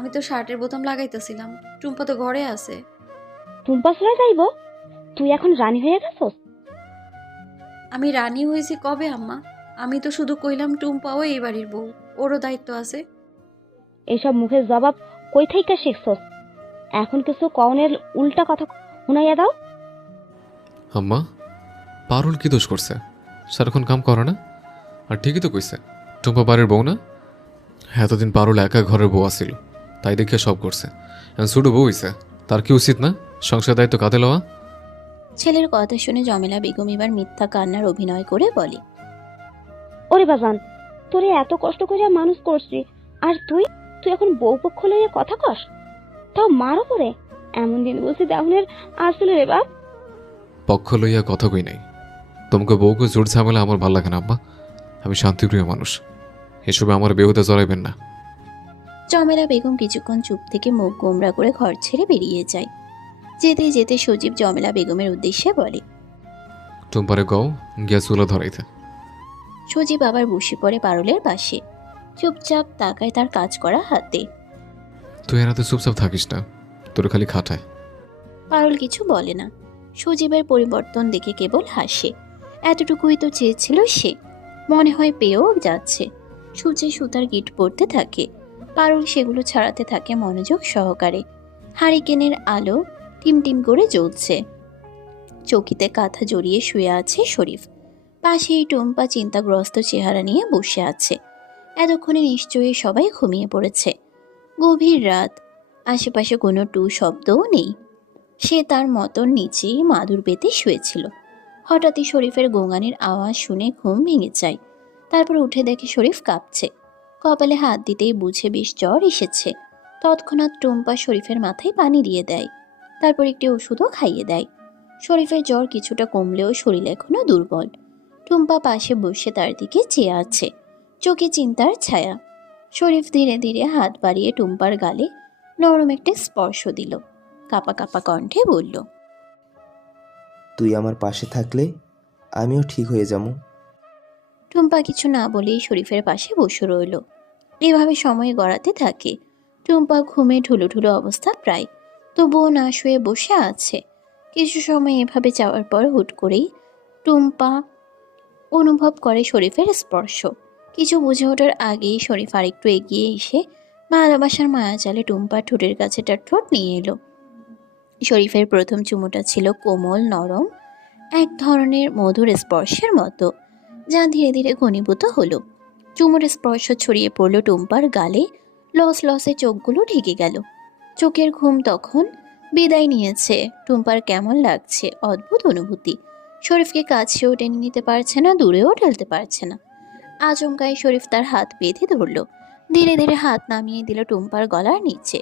আমি তো শার্টের বোতাম লাগাইতেছিলাম, টুম্পা তো ঘরে আছে। টুম্পা চলে যাইব? তুই এখন রানী হয়ে গেছস? আমি রানী হয়েছি কবে আম্মা? আমি তো শুধু কইলাম টুম্পাও এই বাড়ির বউ, ওরও দায়িত্ব আছে। এইসব মুখের জবাব কই থেকে শিখছস? এখন কিছু কওনের উল্টা কথা শুনাইয়া দাও। আম্মা, পারুল কি দোষ করছে? সারাক্ষণ কাম করে না? আর ঠিকই তো কইছে, টুম্পা বাড়ির বউ না? এতদিন পারুল একা ঘরের বউ আসিল, তাই দেখিয়া সব করছে। এখন ছোট বউ হইছে, তার কি উচিত না সংসার দায়িত্ব কাঁধে লওয়া? ছেলের কথা শুনে জমেলা বেগম এবার মিথ্যা কান্নার অভিনয় করে বলে, ওরে বাজান, তোরে এত কষ্ট করে মানুষ করছি, আর তুই তুই এখন বউ পক্ষ লইয়া কথা কস? তাও মারো করে? এমন দিন বলছি দেহনের আসলে রে বাপ। পক্ষ লইয়া কথা কই নাই। তোমাকে বউকে জোর ঝামেলা আমার ভাল লাগে না আম্মা। আমি শান্তিপ্রিয় মানুষ, এসবে আমার বেহুদা জড়াইবেন না। জমেলা বেগম কিছুক্ষণ চুপ থেকে মুখ গোমরা করে ঘর ছেড়ে বেরিয়ে যায়। যেতে যেতে সজীব জমেলা বেগমের উদ্দেশ্যে বলে, টুম্পারে গও গিয়া চুলা ধরাইতে। সজীব আবার বসে পড়ে পারুলের পাশে, চুপচাপ তাকায় তার কাজ করা হাতে। তুই এরাতে চুপচাপ থাকিস না, তোর খালি খাটায়। পারুল কিছু বলে না, সজীবের পরিবর্তন দেখে কেবল হাসে। এতটুকুই তো চেয়েছিল সে, মনে হয় পেয়েও যাচ্ছে। সূচে সুতার গিট পড়তে থাকে, পারুল সেগুলো ছাড়াতে থাকে মনোযোগ সহকারে। হারিকেনের আলো টিমটিম করে জ্বলছে। চৌকিতে কাঁথা জড়িয়ে শুয়ে আছে শরীফ, পাশেই টুম্পা চিন্তাগ্রস্ত চেহারা নিয়ে বসে আছে। এতক্ষণে নিশ্চয়ই সবাই ঘুমিয়ে পড়েছে। গভীর রাত, আশেপাশে কোনো টু শব্দও নেই। সে তার মতন নিচেই মাদুর পেতে শুয়েছিল। হঠাৎই শরীফের গোঙানির আওয়াজ শুনে ঘুম ভেঙে যায়। তারপর উঠে দেখে শরীফ কাঁপছে, কপালে হাত দিতেই বুঝে বেশ জ্বর এসেছে। তৎক্ষণাৎ টুম্পা শরীফের মাথায় পানি দিয়ে দেয়, তারপর একটি ওষুধও খাইয়ে দেয়। শরীফের জ্বর কিছুটা কমলেও শরীর এখনো দুর্বল। টুম্পা পাশে বসে তার দিকে চেয়ে আছে, চোখে চিন্তার ছায়া। শরীফ ধীরে ধীরে হাত বাড়িয়ে টুম্পার গালে নরম একটা স্পর্শ দিল, কাপা কাপা কণ্ঠে বলল, তুই আমার পাশে থাকলে আমিও ঠিক হয়ে যাবো। টুম্পা কিছু না বলেই শরীফের পাশে বসে রইল। এভাবে সময় গড়াতে থাকে। টুম্পা ঘুমে ঢুলুঢুলু অবস্থা প্রায়, তবুও না শুয়ে বসে আছে। কিছু সময় এভাবে যাওয়ার পর হুট করেই টুম্পা অনুভব করে শরীফের স্পর্শ। কিছু বুঝে ওঠার আগেই শরীফ আরেকটু এগিয়ে এসে ভালোবাসার মায়াজালে টুম্পার ঠোঁটের কাছে তার ঠোঁট নিয়ে এলো। শরীফের প্রথম চুমুটা ছিল কোমল নরম, এক ধরনের মধুর স্পর্শের মতো, যা ধীরে ধীরে ঘনীভূত হলো। চুমুর স্পর্শ ছড়িয়ে পড়ল টুম্পার গালে, লস লসে চোখগুলো ঢেকে গেল। চোখের ঘুম তখন বিদায় নিয়েছে। টুম্পার কেমন লাগছে, অদ্ভুত অনুভূতি। শরীফকে কাছেও টেনে নিতে পারছে না, দূরেও ঠেলতে পারছে না। আচমকাই শরীফ তার হাত বেঁধে ধরল, ধীরে ধীরে হাত নামিয়ে দিল টুম্পার গলার নিচে,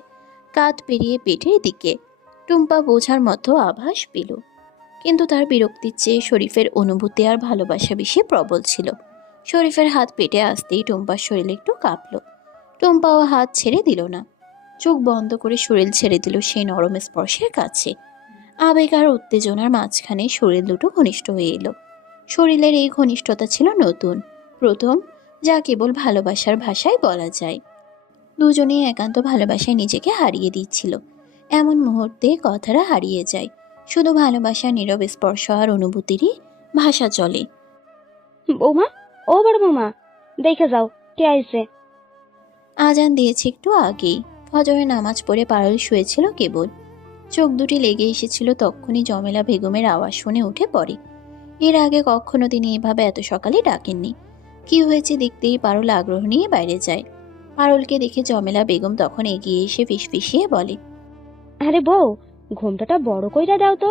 কাঁধ পেরিয়ে পেটের দিকে। টুম্পা বোঝার মতো আভাস পেল, কিন্তু তার বিরক্তির চেয়ে শরীফের অনুভূতি আর ভালোবাসা বেশি প্রবল ছিল। শরীফের হাত পেটে আসতেই টুম্পার শরীর একটু কাঁপল। টুম্পাও হাত ছেড়ে দিল না, চোখ বন্ধ করে শরীর ছেড়ে দিল সেই নরম স্পর্শের কাছে। আবেগ আর উত্তেজনার মাঝখানে শরীর দুটো ঘনিষ্ঠ হয়ে এলো। শরীরের এই ঘনিষ্ঠতা ছিল নতুন, প্রথম, যা কেবল ভালোবাসার ভাষায় বলা যায়। দুজনেই একান্ত ভালোবাসায় নিজেকে হারিয়ে দিচ্ছিল। এমন মুহূর্তে কথাটা হারিয়ে যায়, শুধু ভালোবাসার নীরব স্পর্শ আর অনুভূতিরই ভাষা চলে। বৌমা, ও বড় বৌমা, দেখে যাও কে আইছে। আজান দিয়েছে একটু আগেই। ফজরের নামাজ পড়ে পারুল শুয়েছিল কেবল, চোখ দুটি লেগে এসেছিল। তখনই জমেলা বেগমের আওয়াজ শুনে উঠে পড়ে। এর আগে কখনো তিনি এভাবে এত সকালে ডাকেননি। কি হয়েছে দেখতেই পারুল আগ্রহ নিয়ে বাইরে যায়। পারুলকে দেখে জমেলা বেগম তখন এগিয়ে এসে ফিসফিসিয়ে বলে, আরে বউ, ঘুমটাটা বড় কইরা দাও তো।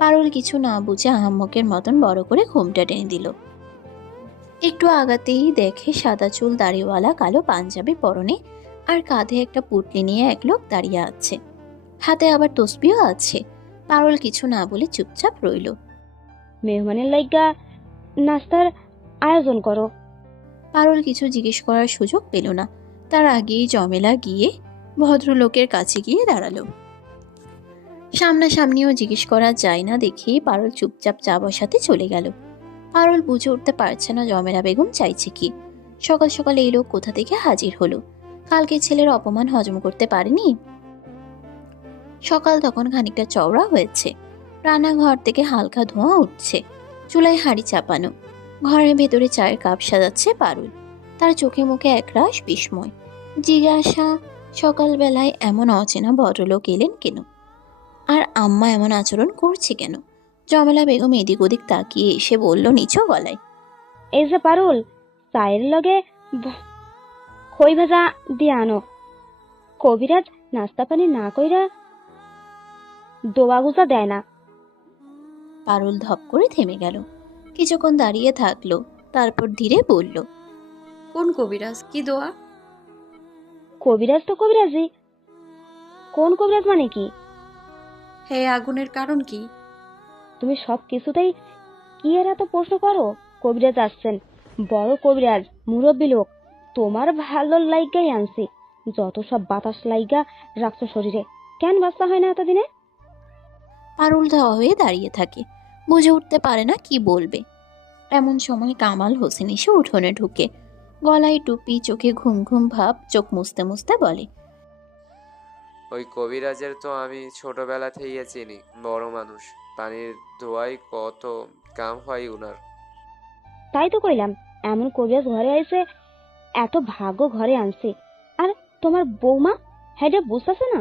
পারুল কিছু না বুঝে আহাম্মকের মতন বড় করে ঘুমটা টেনে দিল। একটু আগাতেই দেখে সাদা চুল দাড়িওয়ালা কালো পাঞ্জাবি পরনে আর কাঁধে একটা পুটলি নিয়ে এক লোক দাঁড়িয়ে আছে, হাতে আবার তসবিও আছে। পারুল কিছু না বলে চুপচাপ রইল। মেহমানের লাইগা নাস্তার আয়োজন করো। পারুল কিছু জিজ্ঞেস করার সুযোগ পেল না, তার আগেই জমেলা গিয়ে ভদ্রলোকের কাছে গিয়ে দাঁড়ালো। সামনাসামনিও জিজ্ঞেস করা যায় না দেখেই পারুল চুপচাপ চা বসাতে চলে গেল। পারুল বুঝে উঠতে পারছে না জমেলা বেগম চাইছে কি। সকাল সকাল এই লোক কোথা থেকে হাজির হলো। কালকে ছেলের অপমান হজম করতে পারেনি। সকাল তখন খানিকটা চওড়া হয়েছে। রান্নাঘর থেকে হালকা ধোঁয়া উঠছে, চুলায় হাঁড়ি চাপানো। ঘরের ভেতরে চায়ের কাপ সাজাচ্ছে পারুল। তার চোখে মুখে একরাশ বিস্ময়, জিজ্ঞাসা, সকালবেলায় এমন অচেনা ভদ্রলোক এলেন কেন? আর আম্মা এমন আচরণ করছে কেন? জমেলা বেগম এদিক ওদিক তাকিয়ে এসে বলল নিচু গলায়, এই যে পারুল, চায়ের লগে খই ভাজা দিয়ে আনো। কবিরাজ নাস্তা পানি না কইরা দোয়া গুজা দেয় না। পারুল ধপ করে থেমে গেল, কিছুক্ষণ দাঁড়িয়ে থাকলো, তারপর ধীরে বলল, কোন কবিরাজ, কি দোয়া? কবিরাজ তো কবিরাজি, কোন কবিরাজ মানে কি? হ্যাঁ, আগুনের কারণ কি? তুমি সব কিছুতেই কি এর এত প্রশ্ন করো? কবিরাজ আসছেন, বড় কবিরাজ, মুরব্বী লোক। তোমার ভালো লাইগাই আনছি, যত সব বাতাস লাইগা রাখছো শরীরে। কেন বাচ্চা হয় না এতদিনে? পারুল ধাওয়া হয়ে দাঁড়িয়ে থাকে, বুঝে উঠতে পারে না কি বলবে। এমন সময় কামাল হোসেন এসে উঠোনে ঢুকে, গলায় টুপি, চোখে ঘুম ঘুম ভাব, চোখ মুছতে মুছতে বলে, ওই কবিরাজের তো আমি ছোটবেলা থেকে চিনি, বড় মানুষ, পানির ধোয়ায় কত কাম হয় উনার। তাই তো কইলাম, এমন কবিরাজ ঘরে আইছে, এত ভাগ্য ঘরে আনছি। আর তোমার বৌমা, হ্যাঁ বুঝতেছে না?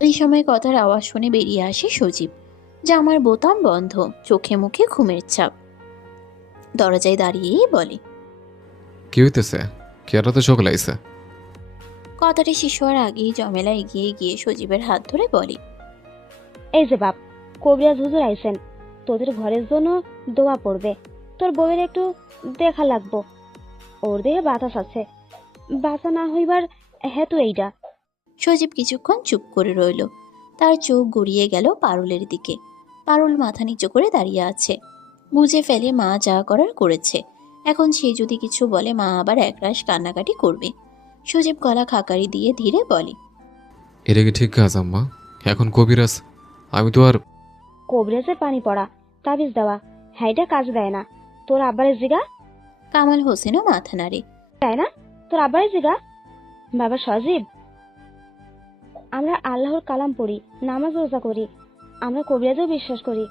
এই সময় কথার আওয়াজ শুনে বেরিয়ে আসে সজীব। জামার বোতাম বন্ধ, চোখে মুখে ঘুমের ছাপ। দরজায় দাঁড়িয়েই বলে, কি হইতেছে? কেরা তো চোখ লাইছে। কথাটা শেষ হওয়ার আগেই জমেলা এগিয়ে গিয়ে সজীবের হাত ধরে বলে, এই যে বাপ, কবিরাজ হুজুর আইছেন, তোদের ঘরের জন্য দোয়া পড়বে। তোর বউয়ের একটু দেখা লাগবো, ওর দেহে বাতাস আছে, বাঁচা না হইবার হেতু এইটা। সজীব কিছুক্ষণ চুপ করে রইল। তার চোখ গড়িয়ে গেল পারুলের দিকে। পারুল মাথা নিচু করে দাঁড়িয়ে আছে, বুঝে ফেলে মা যা করার করেছে। এখন সে যদি কিছু বলে মা আবার একরাশ কান্নাকাটি করবে। সজীব গলা খাকারি দিয়ে ধীরে বলে, এটা কি ঠিক কাজ আম্মা? এখন কবিরাজ, আমি তো আর কবিরাজের পানি পড়া, তাবিজ দেওয়া, হ্যাঁটা কাজ দেয় না। তোর আব্বারের জিগা, কামাল হোসেনও মাথা নাড়ে। দেয় না? তোর আব্বারের জিগা। বাবা সজীব, আমরা আল্লাহর কালাম পড়ি, নামাজ রোজা করি, আমরা কবিরাজও বিশ্বাস করি।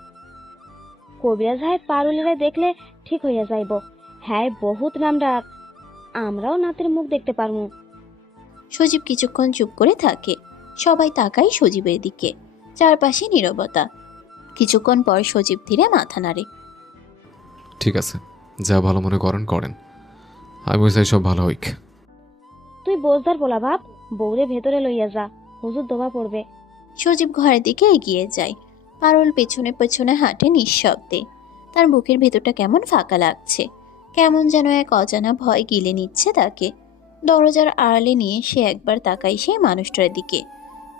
কবিরাজ হ্যাঁ পারুলেরা দেখলে ঠিক হইয়া যাইব। হ্যাঁ বহুত নাম ডাক, আমরাও নাতের মুখ দেখতে পারবো। সজীব কিছুক্ষণ চুপ করে থাকে। সবাই তাকায় সজীবের দিকে, চারপাশে নীরবতা। কিছুক্ষণ পর সজীব ধীরে মাথা নাড়ে। ঠিক আছে, যা ভালো মনে করেন করেন, আমি চাই সব ভালো হইক। তুই বোঝদার বলা বাপ, বউরে ভেতরে লইয়া যা, হুজুর দোয়া পড়বে। সজীব ঘরের দিকে এগিয়ে যায়। পারুল পেছনে পেছনে হাঁটে নিঃশব্দে। তার বুকের ভেতরটা কেমন ফাঁকা লাগছে, কেমন যেন এক অজানা ভয় গিলে নিচ্ছে তাকে। দরজার আড়ালে নিয়ে সে একবার তাকায় সেই মানুষটার দিকে,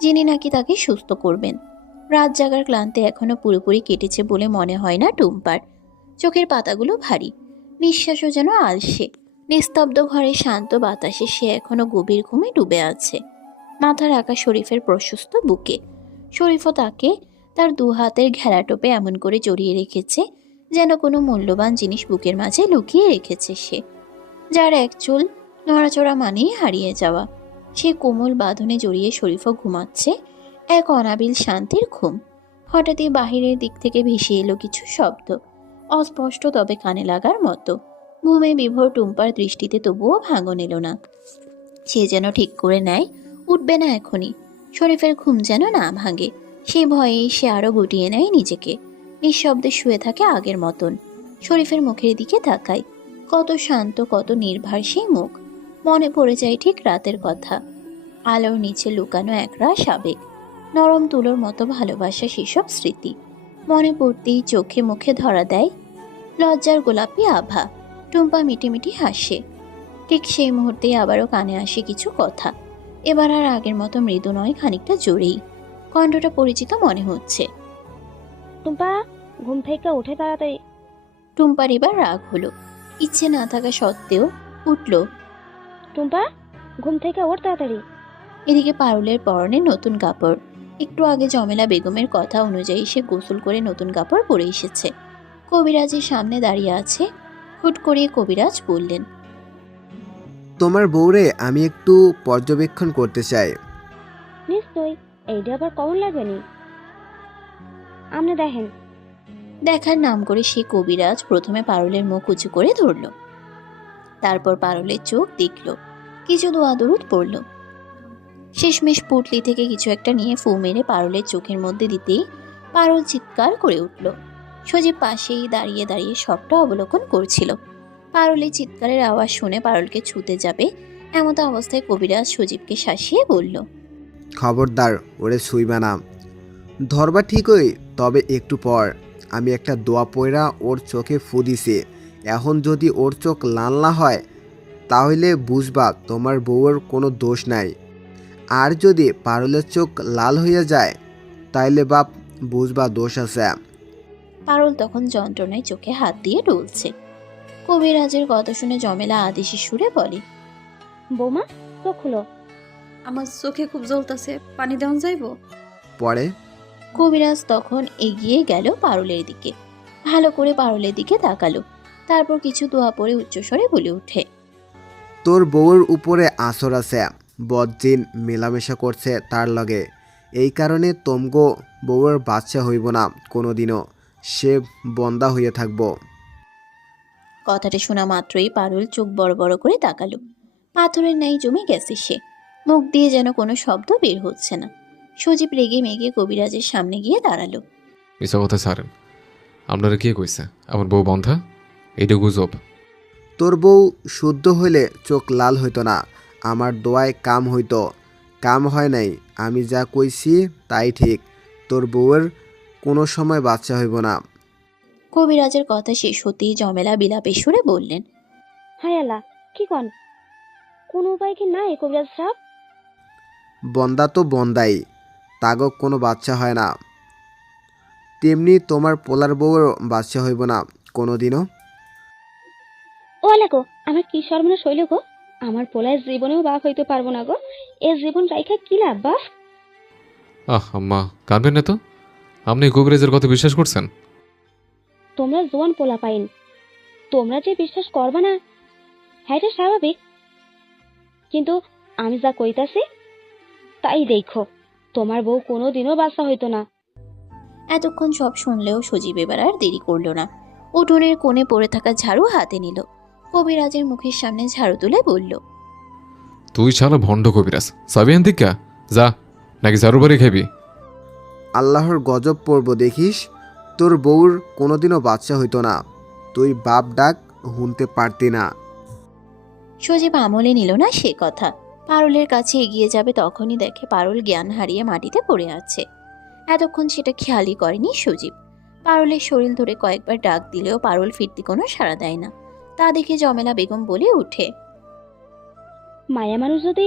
যিনি নাকি তাকে সুস্থ করবেন। রাত জাগার ক্লান্তি এখনো পুরোপুরি কেটেছে বলে মনে হয় না টুম্পার। চোখের পাতাগুলো ভারী, নিঃশ্বাসও যেন আলসে। নিস্তব্ধ ঘরে শান্ত বাতাসে সে এখনো গভীর ঘুমে ডুবে আছে, মাথা রাখা শরীফের প্রশস্ত বুকে। শরীফও তাকে তার দু হাতের ঘেরাটোপে এমন করে জড়িয়ে রেখেছে যেন কোনো মূল্যবান জিনিস বুকের মাঝে লুকিয়ে রেখেছে সে, যার এক চুল নড়াচড়া মানেই হারিয়ে যাওয়া। সে কোমল বাঁধনে জড়িয়ে শরীফও ঘুমাচ্ছে এক অনাবিল শান্তির ঘুম। হঠাৎই বাহিরের দিক থেকে ভেসে এলো কিছু শব্দ, অস্পষ্ট তবে কানে লাগার মতো। ঘুমে বিভোর টুম্পার দৃষ্টিতে তবুও ভাঙন এলো না। সে যেন ঠিক করে নেয় উঠবে না এখনই, শরীফের ঘুম যেন না ভাঙে। সেই ভয়েই সে আরো গুটিয়ে নেয় নিজেকে, নিঃশব্দে শুয়ে থাকে আগের মতন। শরীফের মুখের দিকে তাকায়, কত শান্ত, কত নির্ভার সেই মুখ। মনে পড়ে যায় ঠিক রাতের কথা, আলোর নিচে লুকানো একরাশ আবেগ, নরম তুলোর মতো ভালোবাসা, সেসব স্মৃতি মনে পড়তেই চোখে মুখে ধরা দেয় লজ্জার গোলাপি আভা। টুম্পা মিটিমিটি হাসে। ঠিক সেই মুহূর্তেই আবারও কানে আসে কিছু কথা। এবার আর আগের মতো মৃদু নয়, খানিকটা জোরেই। কণ্ঠটা পরিচিত মনে হচ্ছে। টুম্পা, ঘুম থেকে উঠে তাড়াতাড়ি। টুম্পার এবার রাগ হলো, ইচ্ছে না থাকা সত্ত্বেও উঠল। টুম্পা, ঘুম থেকে ওঠ তাড়াতাড়ি। এদিকে পারুলের পরনে নতুন কাপড়। একটু আগে জমেলা বেগমের কথা অনুযায়ী সে গোসল করে নতুন কাপড় পরে এসেছে। কবিরাজের সামনে দাঁড়িয়ে আছে। হুট করে কবিরাজ বললেন, তোমার বউরে আমি একটু পর্যবেক্ষণ করতে চাই। নিশ্চয়ই, এইটা আবার কমন লাগবে নি। আপনি দেখেন। দেখার নাম করে সে কবিরাজ প্রথমে পারুলের মুখ উঁচু করে ধরল, তারপর পারুলের চোখ দেখল, কিছু দোয়া দরুদ পড়ল। শেষমেশ পুটলি থেকে কিছু একটা নিয়ে ফু মেরে পারুলের চোখের মধ্যে দিতেই পারুল চিৎকার করে উঠল। সজীব পাশেই দাঁড়িয়ে দাঁড়িয়ে সবটা অবলোকন করছিল। পারুলের চিৎকারের আওয়াজ শুনে পারুলকে ছুতে যাবে এমতো অবস্থায় কবিরাজ সজীবকে শাসিয়ে বলল, খবরদার, ওরে ছুঁইবা না। ধরবা ঠিকই, তবে একটু পর। আমি একটা দোয়া পয়রা ওর চোখে ফু দিছি। এখন যদি ওর চোখ লাল না হয় তাহলে বুঝবা তোমার বউয়ের কোনো দোষ নাই। আর যদি পারুলের চোখ লাল হয়ে যায় তাইলে বাপ বুঝবা দোষ আছে। পারুল তখন যন্ত্রণায় চোখে হাত দিয়ে ডলছে। কবিরাজের কথা শুনে জমেলা আদেশি সুরে বলে, বৌমা, চোখ খুলো। আমার চোখে খুব জ্বলতাছে, পানি দেওয়া যাইবো? পরে কবিরাজ তখন এগিয়ে গেল পারুলের দিকে, ভালো করে পারুলের দিকে তাকালো, তারপর কিছু দোয়া পড়ে উচ্চস্বরে বলে ওঠে, তোর বউয়ের উপরে আসর আছে, বদজিন মেলামেশা করছে তার লগে। এই কারণে তোমগো বউয়ের বাচ্চা হইব না কোনোদিনও, সে বন্দা হইয়া থাকবো। কথাটা শোনা মাত্রই পারুল চোখ বড় বড় করে তাকালো। পাথরের ন্যায় জমে গেছে সে, মুখ দিয়ে যেন কোনো শব্দ বের হচ্ছে না। সজীব রেগে মেগে কবিরাজের সামনে গিয়ে দাঁড়ালো। মিশা কথা ছাড়েন, আপনারা কে কইছে আমার বউ বন্ধা? এইটা গুজব। তোর বউ শুদ্ধ হইলে চোখ লাল হইতো না, আমার দোয়ায় কাম হইতো। কাম হয় নাই, আমি যা কইছি তাই ঠিক। তোর বউয়ের কোনো সময় বাচ্চা হইব না। কবিরাজের কথা শেষ হতেই জমেলা বিলাপের সুরে বললেন, হায় আল্লাহ, কি কন? কোন উপায় কি নাই কবিরাজ সাহেব? বন্দা তো বন্দাই, তাগক কোনো বাচ্চা হয় না। তেমনি তোমার পোলার বউয়ের বাচ্চা হইব না কোনোদিনও। ও আল্লাহ গো, আমার কি সর্বনাশ হইল গো! আমার পোলায় জীবনেও বাপ হইতে পারবো না গো। এ জীবন রাইখা কি লাভ বাপ? আম্মা কাঁদবেন না তো। আপনি কবিরাজের কথা বিশ্বাস করছেন? তোমরা জোয়ান পোলা পাইন, তোমরা যে বিশ্বাস করবা না হ্যাঁ, এটা স্বাভাবিক। কিন্তু আমি যা কইতাছি তাই দেখো, তোমার বউ কোনোদিনও বাচ্চা হইতো না। এতক্ষণ সব শুনলেও সজীব এবার আর দেরি করলো না। উঠোনের কোণে পড়ে থাকা ঝাড়ু হাতে নিল, কবিরাজের মুখের সামনে ঝাড়ু তুলে বলল, তুই শালা ভণ্ড কবিরাজ, সাবিয়ান দিকা যা, নাকি ঝাড়ু বাড়ি খাবি? আল্লাহর গজব পড়ব দেখিস। তোর বউর কোনোদিনও বাচ্চা হইতো না, তুই বাপ ডাক শুনতে পারতি না। সজীব আমলে নিল না সে কথা। পারুলের কাছে এগিয়ে যাবে তখনই দেখে পারুল জ্ঞান হারিয়ে মাটিতে পড়ে আছে। এতক্ষণ সেটা খেয়ালই করেনি সজীব। পারুলের শরীর ধরে কয়েকবার ডাক দিলেও পারুল ফিরতি কোনো সাড়া দেয় না। তা দেখে জমেলা বেগম বলে উঠে, মায়া মানুষ যদি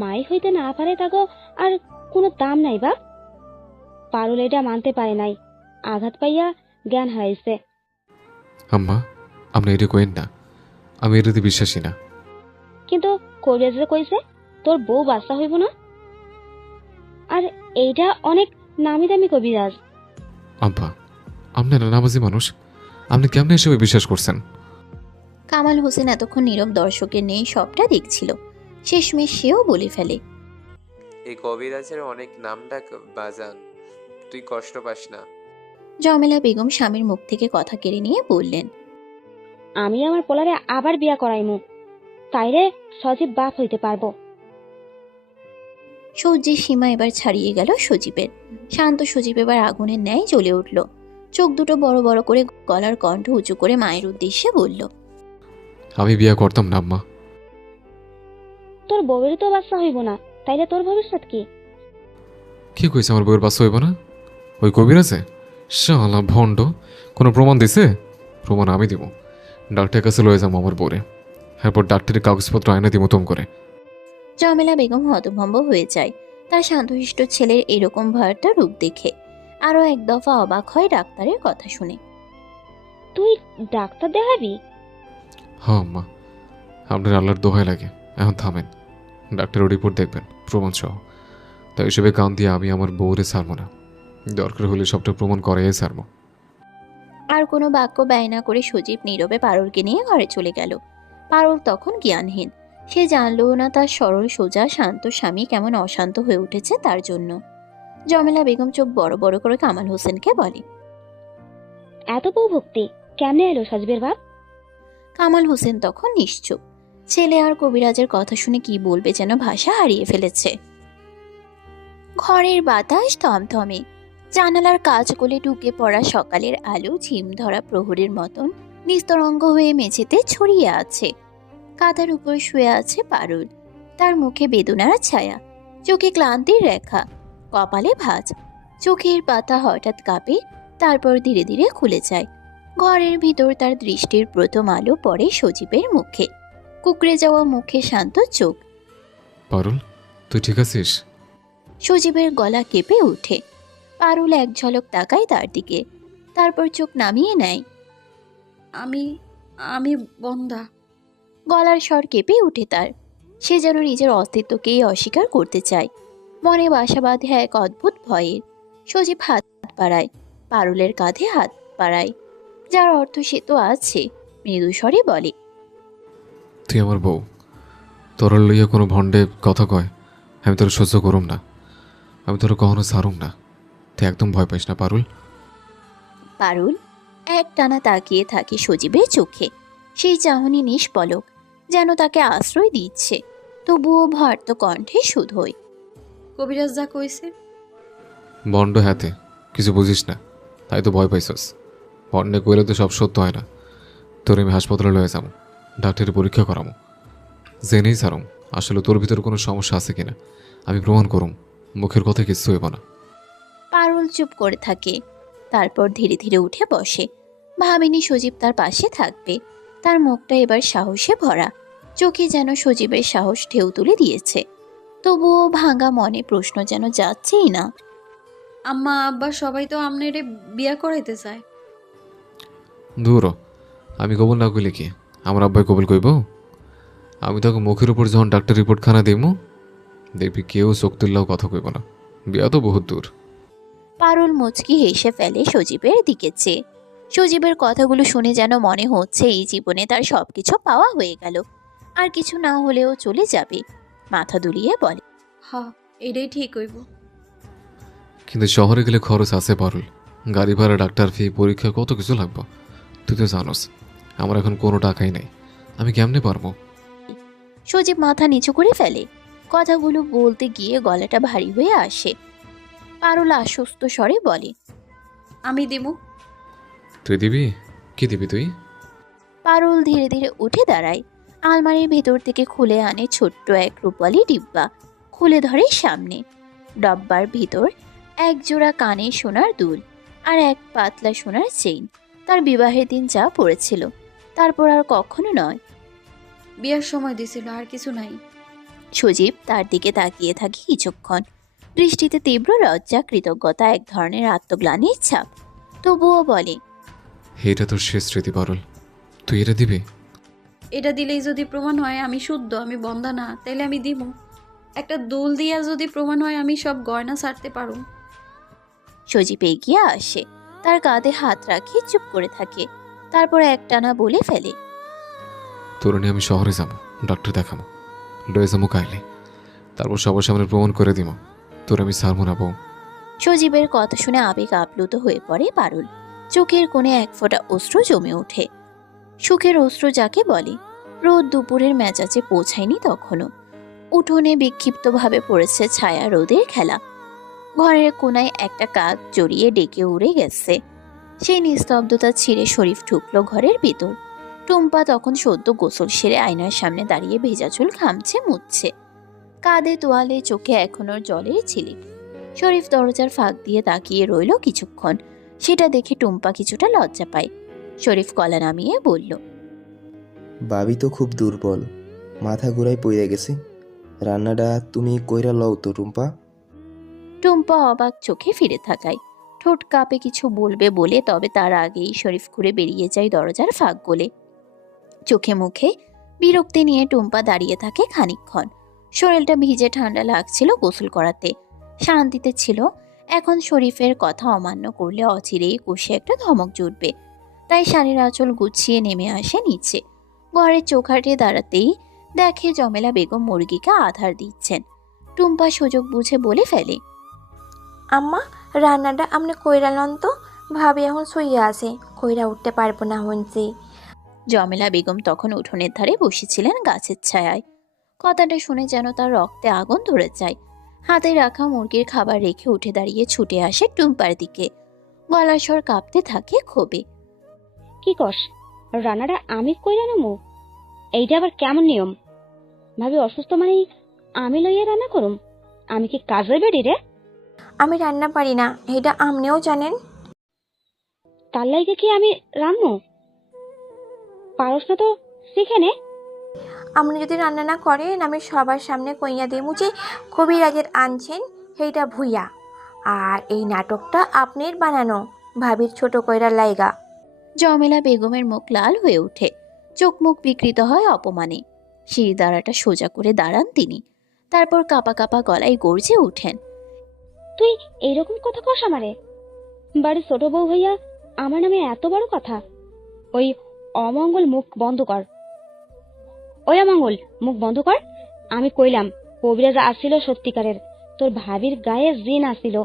মাই হইতে না পারে তাগো আর কোনো দাম নাই বাপ। পারুল এটা মানতে পারে নাই, আঘাত পাইয়া জ্ঞান হারাইছে। আম্মা আপনি এটা কইেন না, আমি এটাতে বিশ্বাসী না। কিন্তু কবিরাজে কইছে তোর বউ বাচ্চা হইব না, আর এইটা অনেক নামি দামি কবিরাজ। আব্বা আপনারা নামাজি মানুষ, আপনি কেমনে এসবে বিশ্বাস করছেন? কামাল হোসেন এতক্ষণ নীরব দর্শকের নেই সবটা দেখছিল। শেষমেশ সেও বলে ফেলে, এই কবিরাজের অনেক নাম ডাক বাজান, তুই কষ্ট পাস না। জমেলা বেগম স্বামীর মুখ থেকে কথা কেড়ে নিয়ে বললেন, আমি আমার পোলারে আবার বিয়া করাইমু, তাইলে সজীব বাপ হইতে পারবো। সহ্যের সীমা এবার ছাড়িয়ে গেল সজীবের। শান্ত সজীব এবার আগুনের ন্যায় জ্বলে উঠল। চোখ দুটো বড় বড় করে গলার কণ্ঠ উঁচু করে মায়ের উদ্দেশ্যে বলল, আমি বিয়া করতাম না আম্মা। তোর বউয়ের তো বাচ্চা হইব না, তাইলে তোর ভবিষ্যৎ কি? কি কইছে আমার বউয়ের বাচ্চা হইব না? ওই কবিরাজে শালা ভণ্ড কোনো প্রমাণ দিছে? প্রমাণ আমি দিব। ডাক্তারের কাছে লয়ে যাবো আমার বউরে, এরপর ডাক্তারের কাগজপত্র আয়না দিব তুম করে। জমেলা বেগম হতভম্ব হয়ে যায় তার শান্তশিষ্ট ছেলের এরকম ভয়ার্থ রূপ দেখে। আরো এক দফা অবাক হয় ডাক্তারের কথা শুনে। তুই ডাক্তার দেখাবি? হ্যাঁ আম্মা, আপনার আল্লাহর দোহাই লাগে, এখন থামেন। ডাক্তারের রিপোর্ট দেখবেন প্রমাণ সহ। তাই হিসেবে কান দিয়ে আমি আমার বউরে ছাড়বো না, দরকার হলে সবটা প্রমাণ করাই ছাড়বো। আর কোনো বাক্য ব্যয় না করে সজীব নীরবে পারুলকে নিয়ে ঘরে চলে গেল। পারুল তখন জ্ঞানহীন, সে জানলও না তার সরল সোজা শান্ত স্বামী কেমন অশান্ত হয়ে উঠেছে তার জন্য। জমেলা বেগম চোখ বড় বড় করে কামাল হোসেনকে বলে, এত বউ ভক্তি কেমনে এলো সাজবের বাপ? কামাল হোসেন তখন নিশ্চুপ। ছেলে আর কবিরাজের কথা শুনে কি বলবে যেন ভাষা হারিয়ে ফেলেছে। ঘরের বাতাস থমথমে, জানালার কাঁচকোলে ঢুকে পড়া সকালের আলো ঝিম ধরা প্রহরের মতন নিস্তরঙ্গ হয়ে মেঝেতে ছড়িয়ে আছে। কাঁথার উপর শুয়ে আছে পারুল, তার মুখে বেদনার ছায়া, চোখে ক্লান্তির রেখা, কপালে ভাঁজ। চোখের পাতা হঠাৎ কাঁপে, তারপর ধীরে ধীরে খুলে যায়। ঘরের ভিতর তার দৃষ্টির প্রথম আলো পড়ে সজীবের মুখে, কুকড়ে যাওয়া মুখে শান্ত চোখ। পারুল, তুই ঠিক আছিস? সজীবের গলা কেঁপে ওঠে। পারুল এক ঝলক তাকায় তার দিকে, তারপর চোখ নামিয়ে নেয়। আমি আমি বন্ধা। গলার স্বর কেঁপে ওঠে তার। সে যেন নিজের অস্তিত্বকেই অস্বীকার করতে চায়। মনে বাসা বাঁধে এক অদ্ভুত ভয়ের। সজীব হাত বাড়ায়, পারুলের কাঁধে হাত বাড়ায়, যার অর্থ সে তো আছে। মৃদু স্বরে বলে, তুই আমার বউ, তোর লইয়া কোনো ভণ্ডে কথা কয় আমি তোর সহ্য করুম না, আমি তোর কখনো ছাড়ুম না। তুই একদম ভয় পাইস না পারুল। পারুল এক টানা তাকিয়ে থাকে সজীবের চোখে। সেই চাহনি নিষ্পলক, যেন তাকে আশ্রয় দিচ্ছে। তবুও ভার্ত কণ্ঠে শুধোয়, কবিরাজ যা কইছে। বন্ড হাতে কিছু বুঝিস না, তাই তো ভয় পাইছস। বন্ডে কইলে তো সব সত্য হয় না। তোর আমি হাসপাতালে লয়ে যাবো, ডাক্তারের পরীক্ষা করামো, জেনেই ছাড়ুম আসলে তোর ভিতরে কোনো সমস্যা আছে কিনা। আমি প্রমাণ করুম মুখের কথা কিছু হইব না। পারুল চুপ করে থাকে, তারপর ধীরে ধীরে উঠে বসে। ভাবেনি সজীব তার পাশে থাকবে। তার মুখটা এবার সাহসে ভরা, চোখে যেন সজীবের সাহস ঢেউ তুলে দিয়েছে। তবুও ভাঙা মনে প্রশ্ন যেন যাচ্ছেই না। আম্মা আব্বা সবাই তো আমনেরে বিয়া করাইতে চায়। দূর হ, আমি কবল না কইলে কি আমার আব্বাই কবল কইব? আমি তোকে মুখের উপর যখন ডাক্তার রিপোর্ট খানা দিমু, দেখবি কেউ চোখ তুললেও কথা কইব না। বিয়া তো বহুত দূর। পারুল মুচকি হেসে ফেলে সজীবের দিকে চেয়ে। সজীবের কথাগুলো শুনে যেন মনে হচ্ছে এই জীবনে তার সবকিছু পাওয়া হয়ে গেল, আর কিছু না হলেও চলে যাবে। মাথা দুলিয়ে বলে, হ্যাঁ, এটাই ঠিক হইব। কিন্তু শহরে গেলে খরচ আছে পারুল, গাড়ি ভাড়া, ডাক্তার ফি, পরীক্ষা, কত কিছু লাগবে। তুই তো জানোস আমার এখন কোনো টাকাই নেই, আমি কেমনে পারবো? সজীব মাথা নিচু করে ফেলে। কথাগুলো বলতে গিয়ে গলাটা ভারী হয়ে আসে। পারুল আশ্বস্ত স্বরে বলে, আমি দিমু। তুই দিবি? কি দিবি তুই? পারুল ধীরে ধীরে উঠে দাঁড়ায়। আলমারির ভেতর থেকে খুলে আনে ছোট্ট এক রূপালি ডিব্বা, খুলে ধরে সামনে। ডব্বার ভিতর এক জোড়া কানে সোনার দুল আর এক পাতলা সোনার চেইন। তার বিবাহের দিন যা পড়েছিল, তারপর আর কখনো নয়। বিয়ার সময় দিছিল, আর কিছু নাই। সজীব তার দিকে তাকিয়ে থাকে কিছুক্ষণ, দৃষ্টিতে তীব্র লজ্জা, কৃতজ্ঞতা, এক ধরনের আত্মগ্লানির ছাপ। তবুও বলে, এটা তোর শেষ স্মৃতি পারুল, তুই এটা দিবি? এটা দিলেই যদি প্রমাণ হয় আমি শুদ্ধ, আমি বন্ধা না, তাইলে আমি দিমু। একটা দুল দিয়া যদি প্রমাণ হয় আমি সব গয়না ছাড়তে পারু। সজীব এগিয়ে আসে, তার কাঁধে হাত রাখে, চুপ করে থাকে। তারপর একটানা বলে ফেলে, তোর নিয়ে আমি শহরে যাবো, ডাক্তার দেখাবো, লয়ে যাবো কাইলে, তারপর সবার সামনে প্রমাণ করে দিব তোর আমি ছাড়বো না বউ। সজীবের কথা শুনে আবেগ আপ্লুত হয়ে পড়ে পারুল। চোখের কোণে এক ফোঁটা অশ্রু জমে ওঠে। সুখের অশ্রু যাকে বলে। রোদ দুপুরের মেজাজে পৌঁছায়নি তখনও। উঠোনে বিক্ষিপ্তভাবে পড়েছে ছায়া রোদের খেলা। ঘরের কোনায় একটা কাক জড়িয়ে ডেকে উড়ে গেছে। সেই নিস্তব্ধতা ছিঁড়ে শরীফ ঢুকলো ঘরের ভিতর। টুম্পা তখন সদ্য গোসল সেরে আয়নার সামনে দাঁড়িয়ে ভেজা চুল ঘামছে, মুছছে। কাঁধে তোয়ালে, চোখে এখনো জলের ঝিলিক। শরীফ দরজার ফাঁক দিয়ে তাকিয়ে রইল কিছুক্ষণ। সেটা দেখে টুম্পা কিছুটা লজ্জা পায়। শরীফ গলা নামিয়ে বলল, ভাবি তো খুব দুর্বল, মাথা ঘুরাই পড়ে গেছে। রান্নাটা তুমি কইরা লও তো টুম্পা। টুম্পা অবাক চোখে ফিরে থাকায় ঠোঁট কাঁপে কিছু বলবে বলে, তবে তার আগেই শরীফ ঘুরে বেরিয়ে যায় দরজার ফাঁক গলে। চোখে মুখে বিরক্তি নিয়ে টুম্পা দাঁড়িয়ে থাকে খানিকক্ষণ। শরীরটা ভিজে ঠান্ডা লাগছিল গোসল করাতে, শান্তিতে ছিল। এখন শরীফের কথা অমান্য করলে অচিরেই কষে একটা ধমক জুটবে। তাই শাড়ির আঁচল গুছিয়ে নেমে আসে নিচে। ঘরের চোখাটে দাঁড়াতেই দেখে জমেলা বেগম মুরগিকে আধার দিচ্ছেন। টুম্পা সুযোগ বুঝে বলে ফেলে, আম্মা, রান্নাটা আপনি কইরা লন তো, ভাবি এখন শুইয়া আছে, কইরা উঠতে পারবো না হনছি। জমেলা বেগম তখন উঠোনের ধারে বসেছিলেন গাছের ছায়ায়। কথাটা শুনে যেন তার রক্তে আগুন ধরে যায়। হাতে রাখা মুরগির খাবার রেখে উঠে দাঁড়িয়ে ছুটে আসে টুম্পার দিকে। গলার স্বর কাঁপতে থাকে ক্ষোভে। কি কস? রান্নাটা আমি কইরা নেবো? এইটা আবার কেমন নিয়ম? ভাবি অসুস্থ মানে আমি লইয়া রান্না করুম? আমি কি কাজের বেড়ি রে? আমি রান্না পারি না, এটা আপনিও জানেন। তার লাইগে কি আমি রান্নু? পারস না তো শিখে নে। আপনি যদি রান্না না করেন, আমি সবার সামনে কইয়া দিমু যে কবিরাজের আনছেন সেইটা ভুইয়া, আর এই নাটকটা আপনার বানানো, ভাবির ছোট কইরা লাইগা। জমেলা বেগমের মুখ লাল হয়ে ওঠে, চোখ মুখ বিকৃত হয় অপমানে। সিঁড়ি দাঁড়াটা সোজা করে দাঁড়ান তিনি। তারপর কাপা কাপা গলায় গর্জে ওঠেন, তুই এইরকম কথা কস আমারে? বাড়ির ছোট বউ হইয়া আমার নামে এত বড় কথা? ওই অমঙ্গল মুখ বন্ধ কর। ওই অমঙ্গল মুখ বন্ধ কর। আমি কইলাম কবিরাজ আসছিল সত্যিকারের, তোর ভাবির গায়ে জিন আসছিল।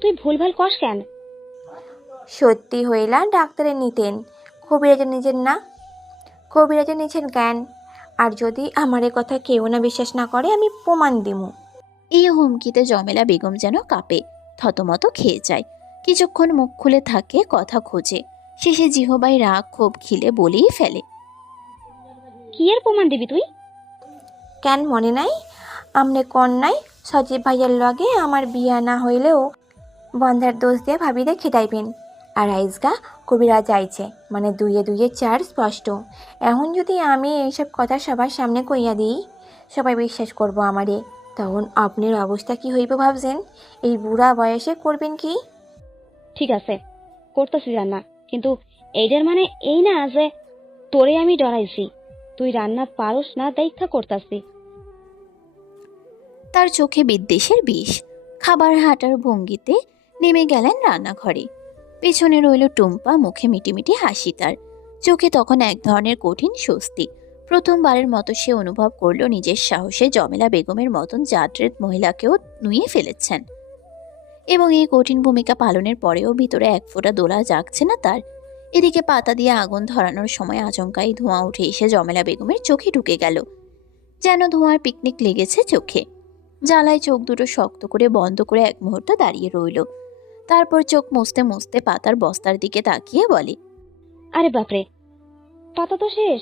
তুই ভুলভাল কস কেন? সত্যি হইলা ডাক্তারে নিতেন, কবিরাজে নিজের না। কবিরাজে নিছেন কেন? আর যদি আমার এ কথা কেউ না বিশ্বাস না করে, আমি প্রমাণ দিমু। এই হুমকিতে জমেলা বেগম যেন কাঁপে, থতমত খেয়ে যায়। কিছুক্ষণ মুখ খুলে থাকে, কথা খোঁজে। শেষে জিহবাই রাগ ক্ষোভ খিলে বলেই ফেলে, কি এর প্রমাণ দিবি তুই? কেন মনে নাই? আমনে কন নাই সজীব ভাইয়ার লগে আমার বিয়া না হইলেও বন্ধার দোষ দিয়ে ভাবিরে খেদাইবেন। আর আইজগা কবিরাজ আইছে, মানে দুইয়ে দুইয়ে চার স্পষ্ট। এখন যদি আমি এইসব কথা সবার সামনে কইয়া দিই, সবাই বিশ্বাস করবো আমারে, তখন আপনার অবস্থা কি হইব ভাবছেন? এই বুড়া বয়সে করবেন কি? ঠিক আছে, করতেছি রান্না, কিন্তু এইটার মানে এই না যে তোরে আমি ডরাইছি। তুই রান্না পারস না দেখা করতাছি। তার চোখে বিদ্বেষের বিষ। খাবার হাঁটার ভঙ্গিতে নেমে গেলেন রান্নাঘরে। পেছনে রইল টুম্পা, মুখে মিটিমিটি হাসি তার। চোখে তখন এক ধরনের কঠিন স্বস্তি। প্রথমবারের মতো সে অনুভব করলো নিজের সাহসে জমেলা বেগমের মতন জাতরেত মহিলাকেও নুয়ে ফেলেছেন। এবং এই কঠিন ভূমিকা পালনের পরেও ভিতরে এক ফোঁটা দোলা জাগছে না তার। এদিকে পাতা দিয়ে আগুন ধরানোর সময় আচমকাই ধোঁয়া উঠে এসে জমেলা বেগমের চোখে ঢুকে গেল। যেন ধোঁয়ার পিকনিক লেগেছে চোখে। জ্বালায় চোখ দুটো শক্ত করে বন্ধ করে এক মুহূর্ত দাঁড়িয়ে রইল। তারপর চোখ মুছতে মুছতে পাতার বস্তার দিকে তাকিয়ে বলে, আরে বাপরে, পাতা তো শেষ,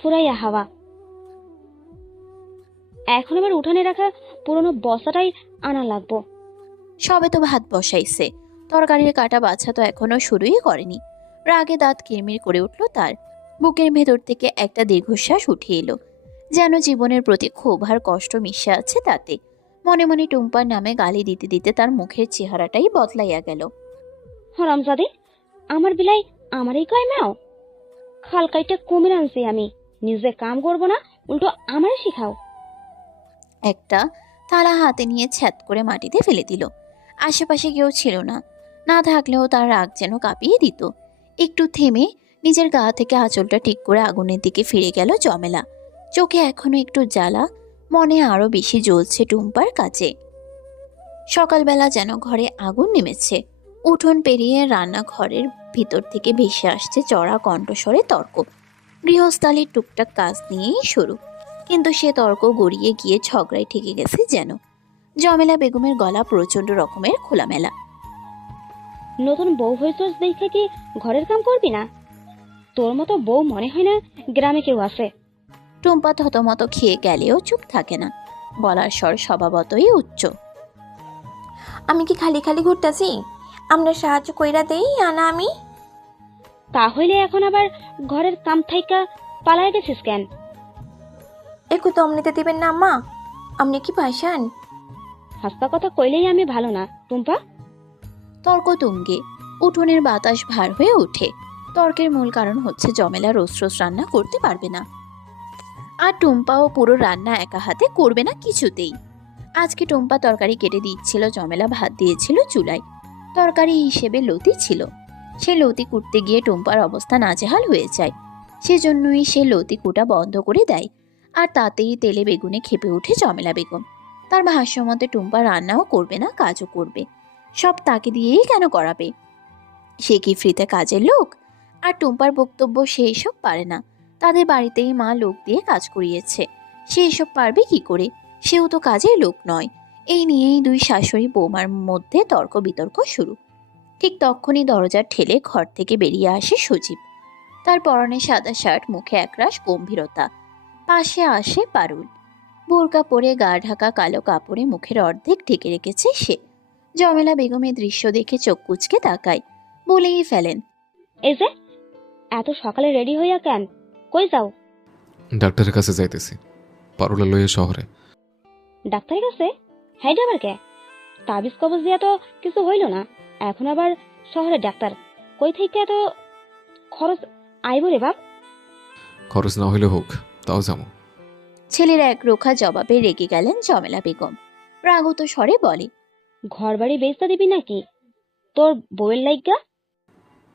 ফুরাইয়া হাওয়া। এখন আবার উঠানে রাখা পুরনো বস্তাটাই আনা লাগবো। সবে তো ভাত বসাইছে, তরকারির কাটা বাছা তো এখনো শুরুই করেনি। রাগে দাঁত কিরমির করে উঠল তার। বুকের ভেতর থেকে একটা দীর্ঘশ্বাস উঠে এলো, যেন জীবনের প্রতি ক্ষোভ আর কষ্ট মিশে আছে তাতে। মনে মনে টুম্পার নামে গালি দিতে দিতে তার মুখের চেহারাটাই বদলাইয়া গেল। হরামজাদে, আমার বিলাই আমারই কয় ম্যাও। খালকাইটা কমে আনছি আমি, নিজে কাম করবো না, উল্টো আমারই শিখাও। একটা থালা হাতে নিয়ে ছ্যাদ করে মাটিতে ফেলে দিল। আশেপাশে কেউ ছিল না, না থাকলেও তার রাগ যেন কাঁপিয়ে দিত। একটু থেমে নিজের গা থেকে আঁচলটা ঠিক করে আগুনের দিকে ফিরে গেল জমেলা। চোখে এখনো একটু জ্বালা, মনে আরো বেশি জ্বলছে টুম্পার কাছে। সকালবেলা যেন ঘরে আগুন নেমেছে। উঠোন পেরিয়ে রান্নাঘরের ভিতর থেকে ভেসে আসছে চড়া কণ্ঠস্বরে তর্ক। গৃহস্থালির টুকটাক কাজ নিয়েই শুরু, কিন্তু সে তর্ক গড়িয়ে গিয়ে ঝগড়ায় ঠেকে গেছে যেন। জমেলা বেগমের গলা প্রচন্ড রকমের খোলামেলা। নতুন বউ হয়েছস দেখে কি ঘরের কাম করবি না? তোর মতো বউ মনে হয় না গ্রামে কেউ আছে। টুম্পা থতমত খেয়ে গেলেও চুপ থাকে না, গলার স্বর স্বভাবতই উচ্চ। আমি কি খালি খালি ঘুরতেছি? আমরা সাহায্য কইরা দেই আনা আমি। তাহলে এখন আবার ঘরের কাম থাইকা পালায় গেছিস কেন? একটু দম নিতে দিবেন না আম্মা? আপনি কি পাশান? হাসতা কথা কইলেই আমি ভালো না টুম্পা। তর্ক তুঙ্গে। উঠোনের বাতাস ভার হয়ে ওঠে। তর্কের মূল কারণ হচ্ছে জমেলা রোজ রোজ রান্না করতে পারবে না, আর টুম্পাও পুরো রান্না একা হাতে করবে না কিছুতেই। আজকে টুম্পা তরকারি কেটে দিচ্ছিল, জমেলা ভাত দিয়েছিল চুলায়। তরকারি হিসেবে লতি ছিল। সে লতি কুটতে গিয়ে টুম্পার অবস্থা নাজেহাল হয়ে যায়। সেজন্যই সে লতি কুটা বন্ধ করে দেয়। আর তাতেই তেলে বেগুনে খেপে ওঠে জমেলা বেগম। তার ভাষ্য মতে টুম্পা রান্নাও করবে না, কাজও করবে, সব তাকে দিয়েই কেন করাবে? সে কি ফ্রিতে কাজের লোক? আর টুম্পার বক্তব্য সে এসব পারে না, তাদের বাড়িতেই মা লোক দিয়ে কাজ করিয়েছে, সে এসব পারবে কি করে? সেও তো কাজের লোক নয়। এই নিয়েই দুই শাশুড়ি বৌমার মধ্যে তর্ক বিতর্ক শুরু। ঠিক তখনই দরজার ঠেলে ঘর থেকে বেরিয়ে আসে সজীব। তার পরনে সাদা শার্ট, মুখে একরাশ গম্ভীরতা। পাশে আসে পারুল। বোরকা পরে গা ঢাকা কালো কাপড়ে মুখের অর্ধেক ঢেকে রেখেছে সে। জমেলা বেগমের দৃশ্য দেখে চোখ কুঁচকে তাকায়, বলেই ফেলেন, এই যে এত সকালে রেডি হইয়া কেন? কই যাও? ডাক্তারের কাছে যাইতেছি, পারুলা লইয়া শহরে। ডাক্তারের কাছে? হ্যাঁ আবার কে? তাবিজ কবজ দিয়া তো কিছু হইল না, এখন আবার শহরে ডাক্তার? কই থেকে এত খরচ আইব রে বাপ? খরচ না হইলে হোক, তাও যাবো। ছেলের এক রোখা জবাবে রেগে গেলেন জমেলা বেগম। রাগত স্বরে বলে, ঘর বাড়ি বেচতে দিবি নাকি তোর বউয়ের লাইগা?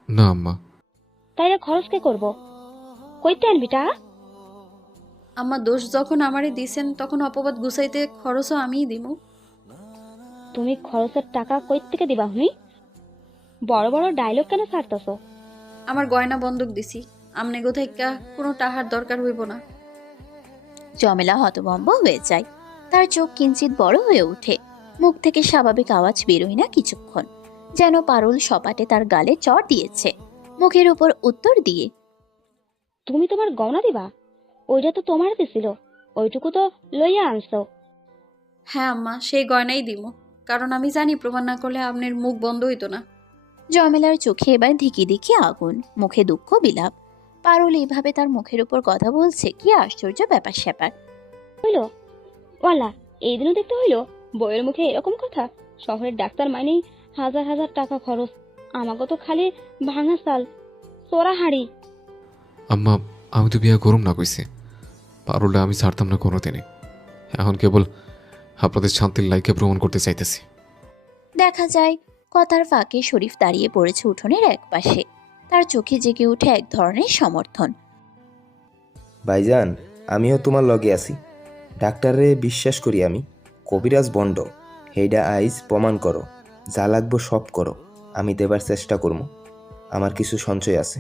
না আম্মা। তাইলে খরচ কে করব? কইতে আনবি টাকা? আম্মা দোষ যখন আমারে দিছেন তখন অপবাদ গুছাইতে খরচও আমিই দিমু। তুমি খরচের টাকা কই থেকে দিবা হুনি? বড় বড় ডায়লগ কেন ছাড়তাছো? আমার গয়না বন্ধক দিছি, আমনে গোথাইকা কোনো টাহার দরকার হইব না। জমেলা হতভম্ব হয়ে যায়। তার চোখ কিঞ্চিত বড় হয়ে ওঠে, মুখ থেকে স্বাভাবিক আওয়াজ বেরোয় না কিছুক্ষণ, যেন পারুল সপাটে তার গালে চড় দিয়েছে। মুখের উপর উত্তর দিয়ে, তুমি তোমার গয়না দিবা? ওইটা তো তোমার দিছিল, ওইটুকু তো লইয়া আনছো। হ্যাঁ আম্মা, সেই গয়নাই দিমু, কারণ আমি জানি প্রমাণ না করলে আপনার মুখ বন্ধ হইতো না। জমেলার চোখে এবার ধিকি ধিকি আগুন, মুখে দুঃখ বিলাপ। পারুল এইভাবে তার মুখের উপর কথা বলছে, কি আশ্চর্য ব্যাপার স্যাপার। হইল ওয়ালা, এই দিনও দেখতে হইল বইয়ের মুখে এরকম কথা? শহরের ডাক্তার মানেই হাজার হাজার টাকা খরচ, আমাকে তো খালি ভাঙা চাল, চোরা হাড়ি। আম্মা, আমি তো বিয়া করুম না কইছি, পারুলা আমি ছাড়তাম না কোনোদিনই। এখন কেবল আপনাদের শান্তির লাইকে ভ্রমণ করতে চাইতেছি। দেখা যায় কথার ফাঁকে শরীফ দাঁড়িয়ে পড়েছে উঠোনের এক পাশে। তার চোখে জেগে ওঠে এক ধরনের সমর্থন। ভাইজান, আমিও তোমার লগে আছি। ডাক্তারে বিশ্বাস করি আমি, কবিরাজ বন্ড। হেইডা আইজ প্রমাণ করো, যা লাগবো সব করো, আমি দেবার চেষ্টা করবো। আমার কিছু সঞ্চয় আছে।